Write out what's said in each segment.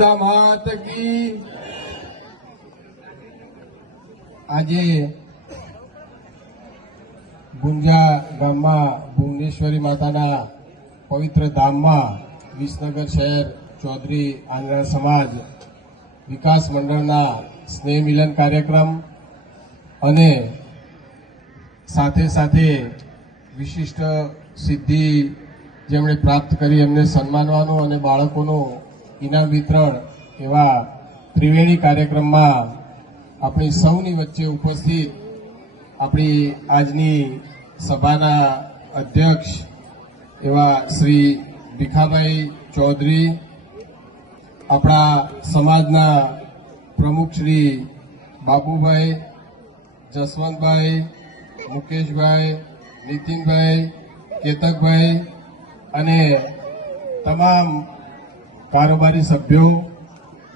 यशोदा मात की। આજે ગુંજા ગામમાં ભુવનેશ્વરી માતાના પવિત્ર ધામમાં વિસનગર શહેર ચૌધરી આંગણા સમાજ વિકાસ મંડળના સ્નેહ મિલન કાર્યક્રમ અને સાથે સાથે વિશિષ્ટ સિદ્ધિ જેમણે પ્રાપ્ત કરી એમને સન્માનવાનું અને બાળકોનું ઇનામ વિતરણ એવા ત્રિવેણી કાર્યક્રમમાં આપણી સૌની વચ્ચે ઉપસ્થિત આપણી આજની સભાના અધ્યક્ષ એવા શ્રી ભીખાભાઈ ચૌધરી, આપણા સમાજના પ્રમુખ શ્રી બાબુભાઈ, જસવંતભાઈ, મુકેશભાઈ, નીતિનભાઈ, કેતકભાઈ અને તમામ કારોબારી સભ્યો,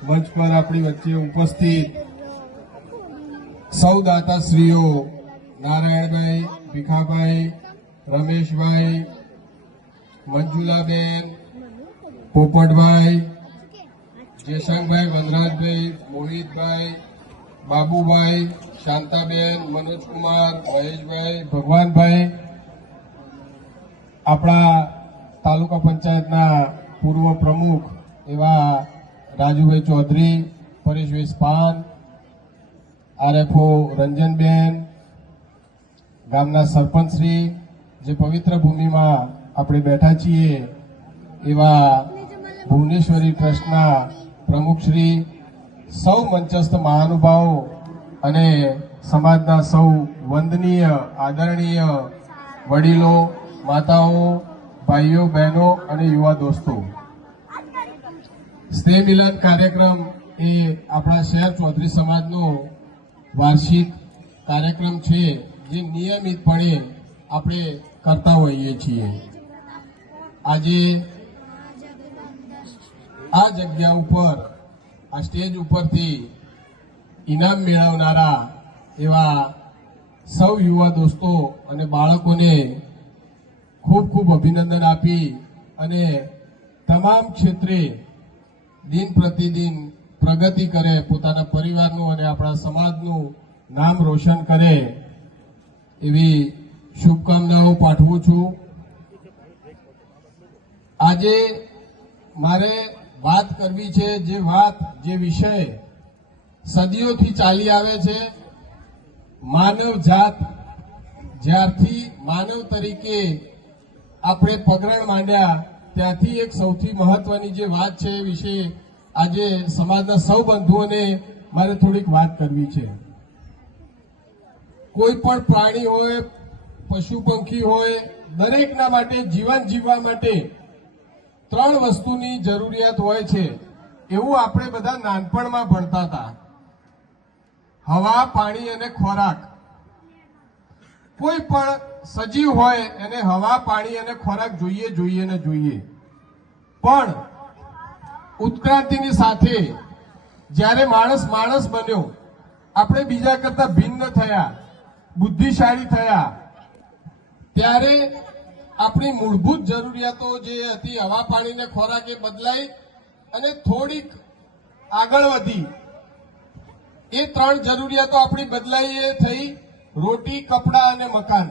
મંચ પર આપણી વચ્ચે ઉપસ્થિત સૌ દાતાશ્રીઓ નારાયણભાઈ, ભીખાભાઈ, રમેશભાઈ, મંજુલાબેન, પોપટભાઈ, જયશંકભાઈ, વનરાજભાઈ, મોહિતભાઈ, બાબુભાઈ, શાંતાબેન, મનોજકુમાર, મહેશભાઈ, ભગવાનભાઈ, આપણા તાલુકા પંચાયતના પૂર્વ પ્રમુખ એવા રાજુભાઈ ચૌધરી, પરેશભાઈ સ્પાન, આરએફઓ રંજનબેન, ગામના સરપંચશ્રી, જે પવિત્ર ભૂમિમાં આપણે બેઠા છીએ એવા ભુવનેશ્વરી ટ્રસ્ટના પ્રમુખશ્રી, સૌ મંચસ્થ મહાનુભાવો અને સમાજના સૌ વંદનીય આદરણીય વડીલો, માતાઓ, ભાઈઓ, બહેનો અને યુવા દોસ્તો, સ્નેહ મિલન કાર્યક્રમ એ આપણા શહેર ચૌધરી સમાજનો વાર્ષિક કાર્યક્રમ છે જે નિયમિતપણે આપણે કરતા હોઈએ છીએ. આજે આ જગ્યા ઉપર, આ સ્ટેજ ઉપરથી ઇનામ મેળવનારા એવા સૌ યુવા દોસ્તો અને બાળકોને ખૂબ ખૂબ અભિનંદન આપી અને તમામ ક્ષેત્રે દિન પ્રતિદિન પ્રગતિ કરે, પોતાના પરિવારનું અને આપણા સમાજનું નામ રોશન કરે એવી શુભકામનાઓ પાઠવું છું. આજે મારે વાત કરવી છે જે વિષય સદીઓથી ચાલી આવે છે. માનવ જાત જ્યારથી માનવ તરીકે આપણે પગરણ માંડ્યા ત્યાંથી એક સૌથી મહત્વની જે વાત છે એ વિશે આજે સમાજના સૌ બંધુઓને મારે થોડીક વાત કરવી છે. કોઈ પણ પ્રાણી હોય, પશુ પંખી હોય, દરેકના માટે જીવન જીવવા માટે 3 વસ્તુની જરૂરિયાત હોય છે એવું આપણે બધા નાનપણમાં ભણતા હતા. હવા, પાણી અને ખોરાક. કોઈ પણ સજીવ હોય એને હવા, પાણી અને ખોરાક જોઈએ ને જોઈએ. પણ ઉત્ક્રાંતિની સાથે જ્યારે માણસ બન્યો, આપણે બીજા કરતા ભિન્ન થયા, બુદ્ધિશાળી થયા, ત્યારે આપણી મૂળભૂત જરૂરિયાતો જે હતી હવા, પાણી ને ખોરાક એ બદલાઈ અને થોડીક આગળ વધી. એ 3 જરૂરિયાતો આપણી બદલાઈ એ થઈ રોટી, કપડા અને મકાન.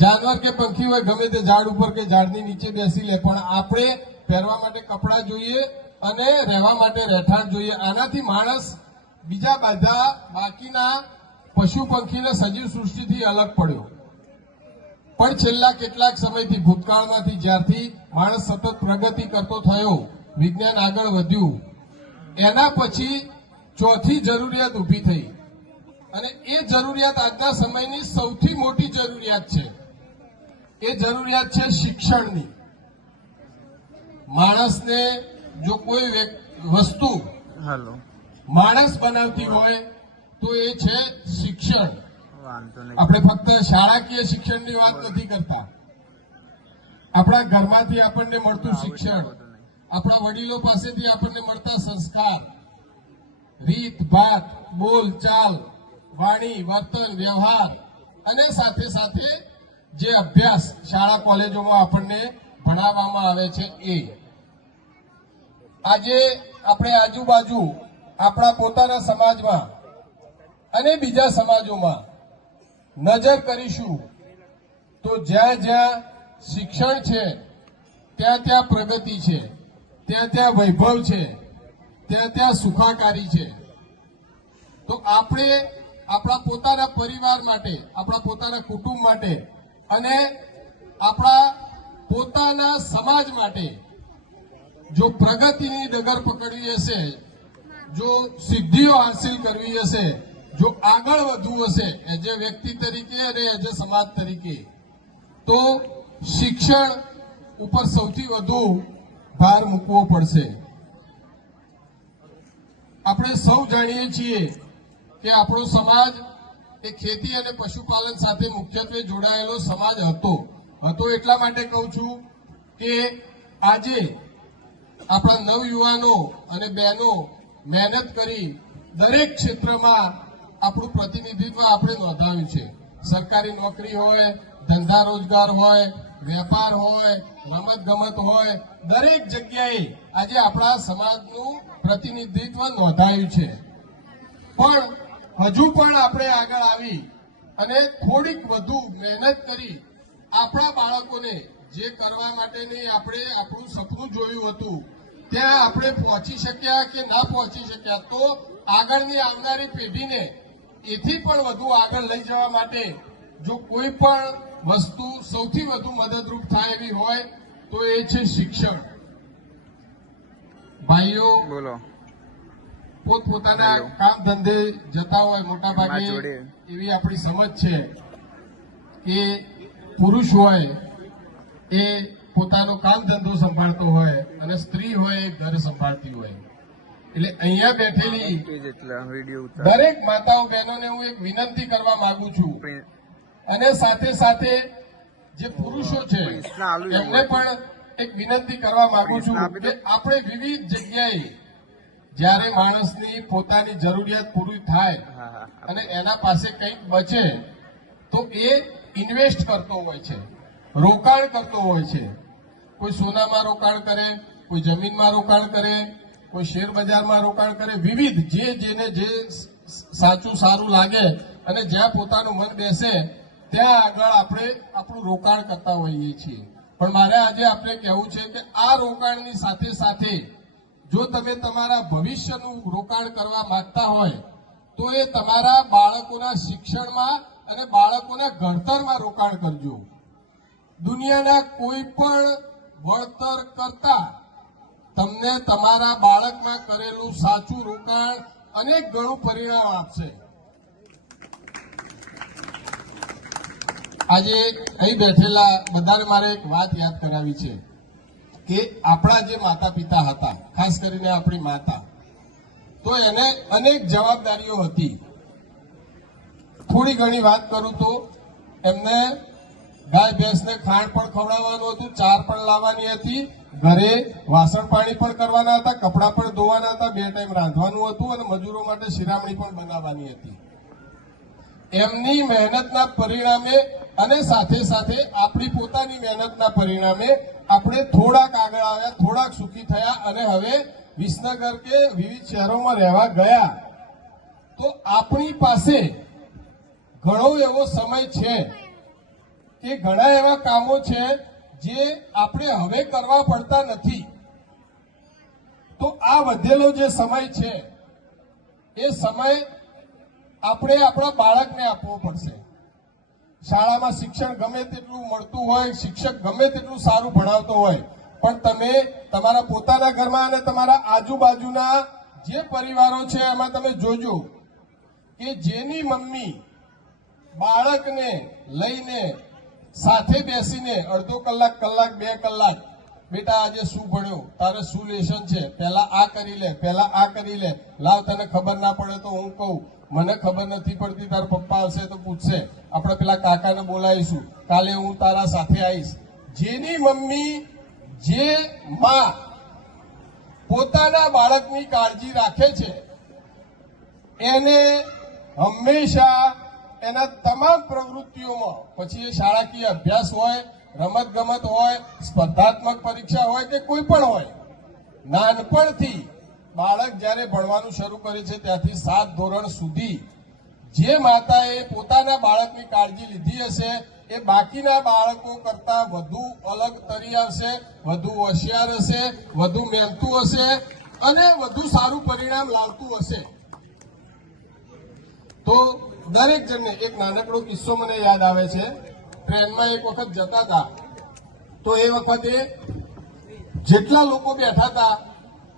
જાનવર કે પંખી હોય ગમે તે ઝાડ ઉપર કે ઝાડની નીચે બેસી લે, પણ આપણે પહેરવા માટે કપડાં જોઈએ અને રહેવા માટે રહેઠાણ જોઈએ. આનાથી માણસ બીજા બધા બાકીના પશુ પંખીને સજીવ સૃષ્ટિથી અલગ પડ્યો. પણ છેલ્લા કેટલાક સમયથી, ભૂતકાળમાંથી, જ્યારથી માણસ સતત પ્રગતિ કરતો થયો, વિજ્ઞાન આગળ વધ્યું, એના પછી 4થી જરૂરિયાત ઊભી થઈ અને એ જરૂરિયાત આજના સમયની સૌથી મોટી જરૂરિયાત છે. એ જરૂરિયાત છે શિક્ષણની. માણસને જો કોઈ વસ્તુ માણસ બનાવતી હોય તો એ છે શિક્ષણ. આપણે ફક્ત શાળાકીય શિક્ષણની વાત નથી કરતા. આપણા ઘરમાંથી આપણને મળતું શિક્ષણ, આપણા વડીલો પાસેથી આપણને મળતા સંસ્કાર, રીત ભાત, બોલ ચાલ, વાણી, વર્તન, વ્યવહાર અને સાથે સાથે જે અભ્યાસ શાળા કોલેજોમાં આપણને ભણાવવામાં આવે છે એ આજે આપણે આજુબાજુ આપણા પોતાના સમાજમાં અને બીજા સમાજોમાં નજર કરીશું તો જ્યાં જ્યાં શિક્ષણ છે ત્યાં ત્યાં પ્રગતિ છે, ત્યાં ત્યાં વૈભવ છે, ત્યાં ત્યાં સુખાકારી છે. તો આપણે આપણા પોતાના પરિવાર માટે, આપણા પોતાના કુટુંબ માટે અને આપણા પોતાના સમાજ માટે જો પ્રગતિની ડગર પકડવી હશે, જો સિદ્ધિઓ હાંસિલ કરવી હશે, જો આગળ વધવું હશે એજ એ વ્યક્તિ તરીકે અને એજ એ સમાજ તરીકે, તો શિક્ષણ ઉપર સૌથી વધુ ભાર મૂકવો પડશે. આપણે સૌ જાણીએ છીએ કે આપણો સમાજ એ ખેતી અને પશુપાલન સાથે મુખ્યત્વે જોડાયેલો સમાજ હતો. એટલા માટે કહું છું કે આજે આપણા નવયુવાનો અને બહેનો મહેનત કરી દરેક ક્ષેત્રમાં આપણું પ્રતિનિધિત્વ આપણે નોંધાવ્યું છે. સરકારી નોકરી હોય, ધંધા રોજગાર હોય, વેપાર હોય, રમત ગમત હોય, દરેક જગ્યાએ આજે આપણા સમાજનું પ્રતિનિધિત્વ નોંધાયું છે. પણ હજુ પણ આપણે આગળ આવી અને થોડીક વધુ મહેનત કરી આપણા બાળકોને જે કરવા માટેની આપણે આપણું સપનું જોયું હતું ત્યાં આપણે પહોંચી શક્યા કે ના પહોંચી શક્યા, તો આગળની આવનારી પેઢીને એથી પણ વધુ આગળ લઈ જવા માટે જો કોઈ પણ વસ્તુ સૌથી વધુ મદદરૂપ થાય એવી હોય તો એ છે શિક્ષણ. ભાઈઓ બોલો, પોતપોતાના કામ ધંધે જતા હોય, મોટા ભાગે એવી આપણી સમજ છે કે પુરુષ હોય એ પોતાનો કામ ધંધો સંભાળતો હોય અને સ્ત્રી હોય એ ઘર સંભાળતી હોય. એટલે અહીંયા બેઠેલી દરેક માતાઓ બહેનોને હું એક વિનંતી કરવા માંગુ છું અને સાથે સાથે જે પુરુષો છે એમને પણ એક વિનંતી કરવા માંગુ છું કે આપણે વિવિધ જગ્યાએ જ્યારે માણસની પોતાની જરૂરિયાત પૂરી થાય અને એના પાસે કંઈક બચે તો એ ઇન્વેસ્ટ કરતો હોય છે, રોકાણ કરતો હોય છે. કોઈ સોનામાં રોકાણ કરે, કોઈ જમીનમાં રોકાણ કરે, કોઈ શેર બજારમાં રોકાણ કરે, વિવિધ જેને જે સાચું સારું લાગે અને જ્યાં પોતાનું મન બેસે ત્યાં આગળ આપણે આપણું રોકાણ કરતા હોઈએ છીએ. પણ મારે આજે આપણે કહેવું છે કે આ રોકાણની સાથે સાથે જો તમે તમારા ભવિષ્યનું રોકાણ કરવા માંગતા હોય તો એ તમારા બાળકોના શિક્ષણમાં અને બાળકોના ઘડતરમાં રોકાણ કરજો. દુનિયાના કોઈ પણ વળતર કરતા તમને તમારા બાળકમાં કરેલું સાચું રોકાણ અનેક ગણું પરિણામ આપશે. આજે અહીં બેઠેલા બધાને મારે એક વાત યાદ કરાવી છે કે આપણા જે માતા પિતા હતા, ખાસ કરીને આપણી માતા, તો એને અનેક જવાબદારીઓ હતી. થોડી ઘણી વાત કરું તો એમને ગાય ભેંસને ખાંડ પણ ખવડાવવાનું હતું, ચાર પણ લાવવાની હતી, ઘરે વાસણ પાણી પણ કરવાના હતા, કપડાં પણ ધોવાના હતા, 2 ટાઈમ રાંધવાનું હતું અને મજૂરો માટે શિરામણી પણ બનાવવાની હતી. એમની મહેનતના પરિણામે અને સાથે સાથે આપણી પોતાની મહેનતના પરિણામે આપણે થોડાક આગળ આવ્યા, થોડાક સુખી થયા અને હવે વિસનગર કે વિવિધ શહેરોમાં રહેવા ગયા. તો આપણી પાસે ઘણો એવો સમય છે કે ઘણા એવા કામો છે જે આપણે હવે કરવા પડતા નથી. તો આ વધેલો જે સમય છે એ સમય આપણે આપણા બાળકને આપવો પડશે. શાળામાં શિક્ષણ ગમે તેટલું મળતું હોય, શિક્ષક ગમે તેટલું સારું ભણાવતો હોય, પણ તમે તમારા પોતાના ઘરમાં અને તમારા આજુબાજુના જે પરિવારો છે એમાં તમે જોજો કે જેની મમ્મી બાળકને લઈને સાથે બેસીને અડધો કલાક, 2 કલાક, બેટા આજે શું ભણ્યો, તારે શું લેશન છે, પહેલા આ કરી લે, પહેલા આ કરી લે, લાવ તને ખબર ના પડે તો હું કહું, મને ખબર નથી પડતી, તારા પપ્પા આવશે તો પૂછશે, આપણે પેલા કાકાને બોલાવીશું, કાલે હું તારા સાથે આવીશ. જેની મમ્મી, જે માં પોતાના બાળકની કાળજી રાખે છે એને હંમેશા એના તમામ પ્રવૃત્તિઓમાં, પછી એ શાળાકીય અભ્યાસ હોય, રમત ગમત હોય, સ્પર્ધાત્મક પરીક્ષા હોય કે કોઈ પણ હોય, નાનપણથી બાળક જ્યારે ભણવાનું શરૂ કરે છે ત્યાંથી 7 ધોરણ સુધી જે માતાએ પોતાના બાળકની કાળજી લીધી હશે એ બાકીના બાળકો કરતા વધુ અલગ તરી આવશે, વધુ હોશિયાર હશે, વધુ મહેનતુ હશે અને વધુ સારું પરિણામ લાવતું હશે. તો દરેક જણને એક નાનકડો કિસ્સો મને યાદ આવે છે. ટ્રેનમાં એક વખત જતા હતા તો એ વખતે જેટલા લોકો બેઠા હતા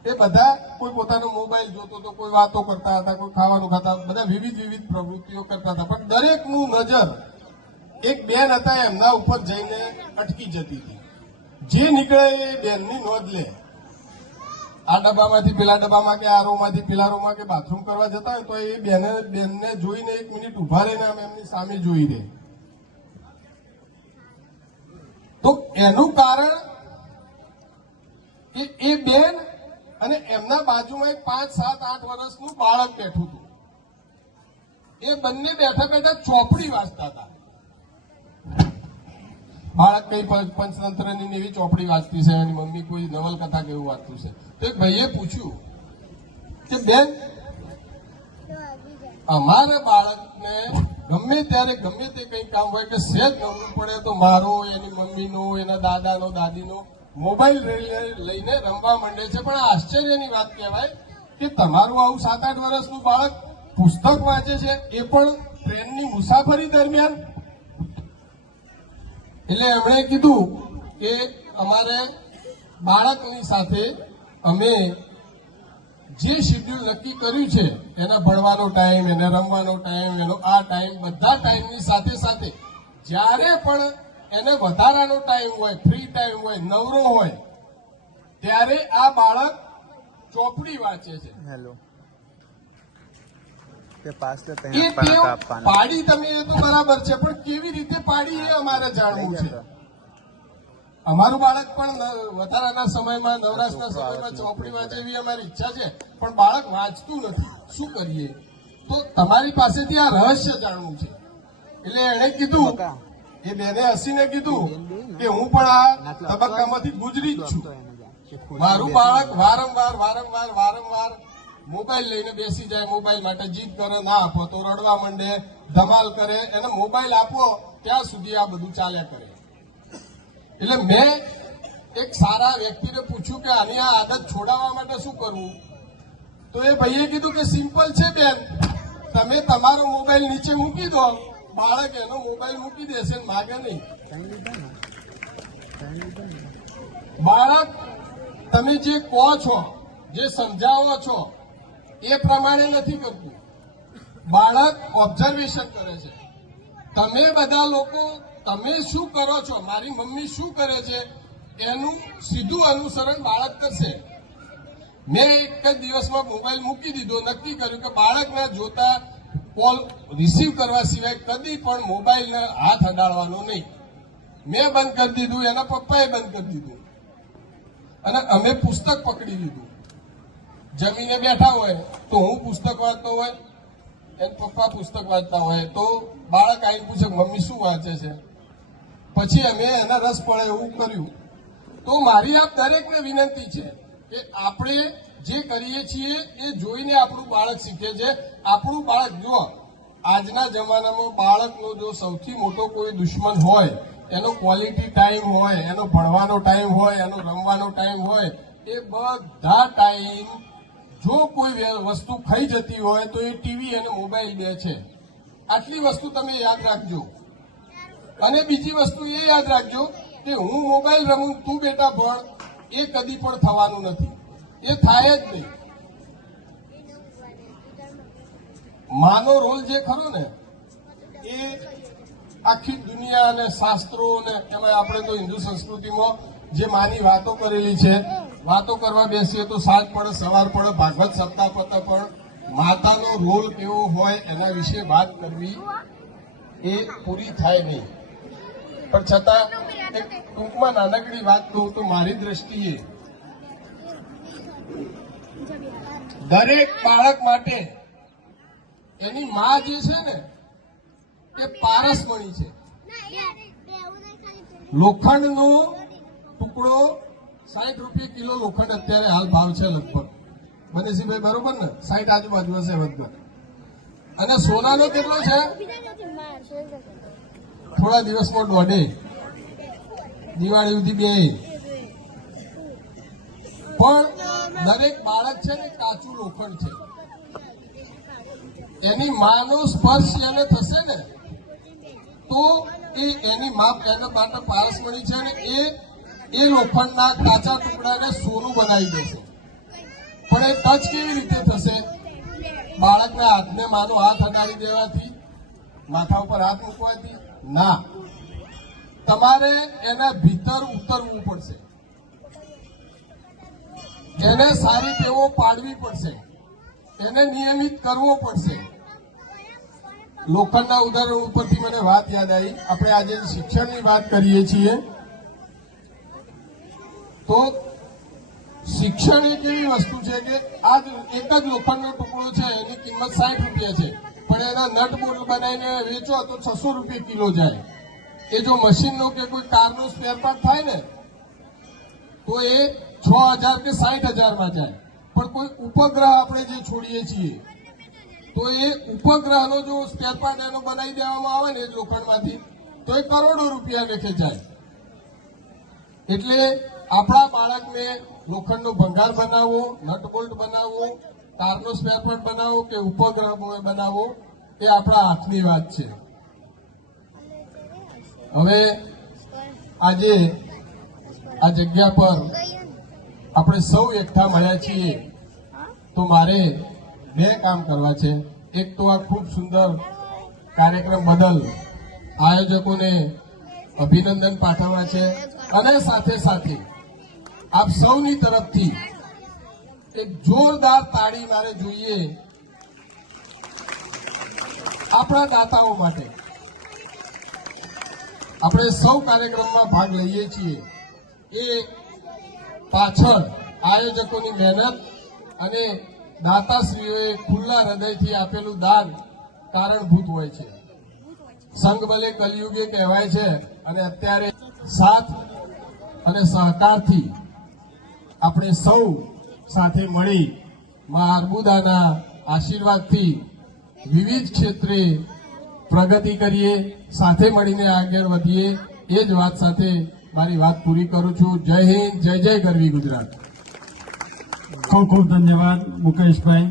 એ બધા કોઈ પોતાનો મોબાઈલ જોતો હતો, કોઈ વાતો કરતા હતા, કોઈ ખાવાનું ખાતા, બધા વિવિધ પ્રવૃત્તિઓ કરતા હતા. પણ દરેકનું નજર એક બેન હતા એમના ઉપર જઈને અટકી જતી હતી. જે નીકળે એ બેનની નોંધ લે. આ ડબ્બામાંથી પેલા ડબ્બામાં કે આ રોમાંથી પેલા રોમાં કે બાથરૂમ કરવા જતા હોય તો એ બેનને જોઈને 1 મિનિટ ઉભા રહીને આમ એમની સામે જોઈ રહે. તો એનું કારણ કે એ બેન અને એમના બાજુમાં એક 5, 7, 8 વર્ષનું બાળક બેઠું હતું. એ બંને બેઠા બેઠા ચોપડી વાંચતા હતા. બાળક કઈ પંચતંત્રની એવી ચોપડી વાંચતી છે, એની મમ્મી કોઈ નવલકથા કે એવું વાંચતું છે. તો એક ભાઈએ પૂછ્યું કે બેન, અમારા બાળકને ગમે ત્યારે ગમે તે કઈ કામ હોય કે સહેજ નવરું પડે તો મારો, એની મમ્મીનો, એના દાદાનો, દાદીનો મોબાઈલ લઈને રમવા માંડે છે. પણ આશ્ચર્યની વાત કહેવાય કે તમારું આવું 7, 8 વર્ષનું બાળક પુસ્તક વાંચે છે, એ પણ ટ્રેનની મુસાફરી દરમિયાન. એટલે એમણે કીધું કે અમારે બાળકની સાથે અમે જે શેડ્યુલ નક્કી કર્યું છે, એના ભણવાનો ટાઈમ, એને રમવાનો ટાઈમ, એનો આ ટાઈમ, બધા ટાઈમની સાથે સાથે જ્યારે પણ એને વધારાનો ટાઈમ હોય, ફ્રી ટાઈમ હોય, નવરો હોય, ત્યારે આ બાળક ચોપડી વાંચે છે. એ ટેવ પાડી તમે એ તો બરાબર છે, પણ કેવી રીતે પાડી એ અમારે જાણવું છે. અમારું બાળક પણ વધારાના સમયમાં, નવરાશના સમયમાં ચોપડી વાંચે એવી અમારી ઈચ્છા છે, પણ બાળક વાંચતું નથી. શું કરીએ? તો તમારી પાસેથી આ રહસ્ય જાણવું છે. એટલે એણે કીધું, એ બેને હસીને કીધું કે હું પણ આ તબક્કામાંથી ગુજરી જ છું. મારું બાળક વારંવાર મોબાઈલ લઈને બેસી જાય, મોબાઈલ માટે જીદ કરે, ના આપો તો રડવા માંડે, ધમાલ કરે. એને મોબાઈલ આપો ત્યાં સુધી આ બધું ચાલ્યા કરે. એટલે મેં એક સારા વ્યક્તિને પૂછ્યું કે આની આ આદત છોડાવવા માટે શું કરવું? તો એ ભાઈએ કીધું કે સિમ્પલ છે બેન, તમે તમારો મોબાઈલ નીચે મૂકી દો, બાળક એનો મોબાઈલ મૂકી દેશે, માગે નહીં. બાળક તમે જે કહો છો, જે સમજાવો છો એ પ્રમાણે નથી કરતું. બાળક ઓબ્ઝર્વેશન કરે છે. તમે બધા લોકો તમે શું કરો છો, મારી મમ્મી શું કરે છે, એનું સીધું અનુસરણ બાળક કરશે. મેં એક જ દિવસમાં મોબાઈલ મૂકી દીધો, નક્કી કર્યું કે બાળકને જોતા કોલ રિસીવ કરવા સિવાય કદી પણ મોબાઈલને હાથ અડાડવાનો નહીં. મેં બંધ કરી દીધું, એના પપ્પાએ બંધ કરી દીધું, અને અમે પુસ્તક પકડી લીધું. જમીને બેઠા હોય તો હું પુસ્તક વાંચતો હોય, એના પપ્પા પુસ્તક વાંચતા હોય, તો બાળક આવીને પૂછે મમ્મી શું વાંચે છે. પછી અમે એના રસ પડે એવું કર્યું. તો મારી આપ દરેકને વિનંતી છે કે આપણે જે કરીએ છીએ એ જોઈને આપણું બાળક શીખે છે. આપણું બાળક, જો આજના જમાનામાં બાળકનો જો સૌથી મોટો કોઈ દુશ્મન હોય, એનો ક્વોલિટી ટાઈમ હોય, એનો ભણવાનો ટાઈમ હોય, એનો રમવાનો ટાઈમ હોય, એ બધા ટાઈમ જો કોઈ વસ્તુ ખાઈ જતી હોય તો એ ટીવી અને મોબાઈલ બે છે. આટલી વસ્તુ તમે યાદ રાખજો. અને બીજી વસ્તુ એ યાદ રાખજો કે હું મોબાઈલ રમું, તું બેટા ભણ, એ કદી પણ થવાનું નથી. એ થાય જ નહીં. માનો રોલ જે ખરો ને, એ આખી દુનિયા અને શાસ્ત્રો ને એમાં આપણે તો હિન્દુ સંસ્કૃતિમાં જે માની વાતો કરેલી છે, વાતો કરવા બેસીએ તો સાંજ પડે, સવાર પડે, ભાગવત સપ્તાહ પતે, પણ માતાનો રોલ કેવો હોય એના વિશે વાત કરવી એ પૂરી થાય નહીં. પણ છતાં એક ટૂંકમાં નાનકડી વાત કહું તો મારી દ્રષ્ટિએ દરેક બાળક માટે એની માં જે છે ને એ પારસમણી છે. લોખંડનો ટુકડો ₹60 કિલો લોખંડ અત્યારે હાલ ભાવ છે લગભગ. બનેશભાઈ બરોબર ને? 60 આજુબાજુ હશે વધઘટ. અને સોનાનો કેટલો છે? થોડા દિવસમાં 1.5, દિવાળી સુધી 2. પણ દરેક બાળક છે ને કાચું લોખંડ છે. એની માનો સ્પર્શ એને થશે ને તો એની માપ એના માટે પારસમણી છે ને એ લોખંડના કાચા ટુકડાને સોનું બનાવી દેશે. પણ એ ટચ કેવી રીતે થશે? બાળકના હાથને માનો હાથ અડાડી દેવાથી, માથા ઉપર હાથ મૂકવાથી ના. તમારે એના ભીતર ઉતરવું પડશે. એને સારી ટેવો પાડવી પડશે. એને નિયમિત કરવો પડશે. લોખંડના ઉદાહરણ ઉપરથી મને વાત યાદ આવી. આપણે આજે શિક્ષણની વાત કરીએ છીએ તો શિક્ષણ એક એવી વસ્તુ છે કે આજ એક જ લોખંડનો ટુકડો છે, એની કિંમત ₹60 છે, પણ એના નટ બોલ્ટ બનાવીને વેચો તો ₹600 કિલો જાય. એ જો મશીનનો કે કોઈ કારનો સ્પેર પાર્ટ થાય ને તો એ 6,000 કે 60,000 જાય. પણ કોઈ ઉપગ્રહ આપણે જે છોડીએ છીએ તો એ ઉપગ્રહનો જો સ્પેર પાર્ટ એનો બનાવી દેવામાં આવે ને લોખંડમાંથી તો એ કરોડો રૂપિયા લેખે જાય. એટલે આપણા બાળકને લોખંડનો ભંગાર બનાવવો, નટ બોલ્ટ બનાવવો, કારનો સ્પેર પાર્ટ બનાવવો કે ઉપગ્રહ બનાવવો એ આપણા હાથની વાત છે. હવે આજે આ જગ્યા પર આપણે સૌ એકઠા મળ્યા છીએ તો મારે 2 કામ કરવા છે. એક તો આ ખૂબ સુંદર કાર્યક્રમ બદલ આયોજકોને અભિનંદન પાઠવવા છે અને સાથે સાથે આપ સૌની તરફથી એક જોરદાર તાળી મારે જોઈએ આપણા દાતાઓ માટે. આપણે સૌ કાર્યક્રમમાં ભાગ લઈએ છીએ એ પાછળ આયોજકોની મહેનત અને દાતાશ્રીઓએ ખુલ્લા હૃદયથી આપેલું દાન કારણભૂત હોય છે. સંઘ ભલે કલયુગે કહેવાય છે અને અત્યારે સાથ અને સહકારથી આપણે સૌ સાથે મળી મા અર્બુદાના આશીર્વાદથી વિવિધ ક્ષેત્રે પ્રગતિ કરીએ, સાથે મળીને આગળ વધીએ. એ જ વાત સાથે મારી વાત પૂરી કરું છું. જય હિન્દ, જય જય ગરવી ગુજરાત. ખૂબ ખૂબ ધન્યવાદ મુકેશભાઈ.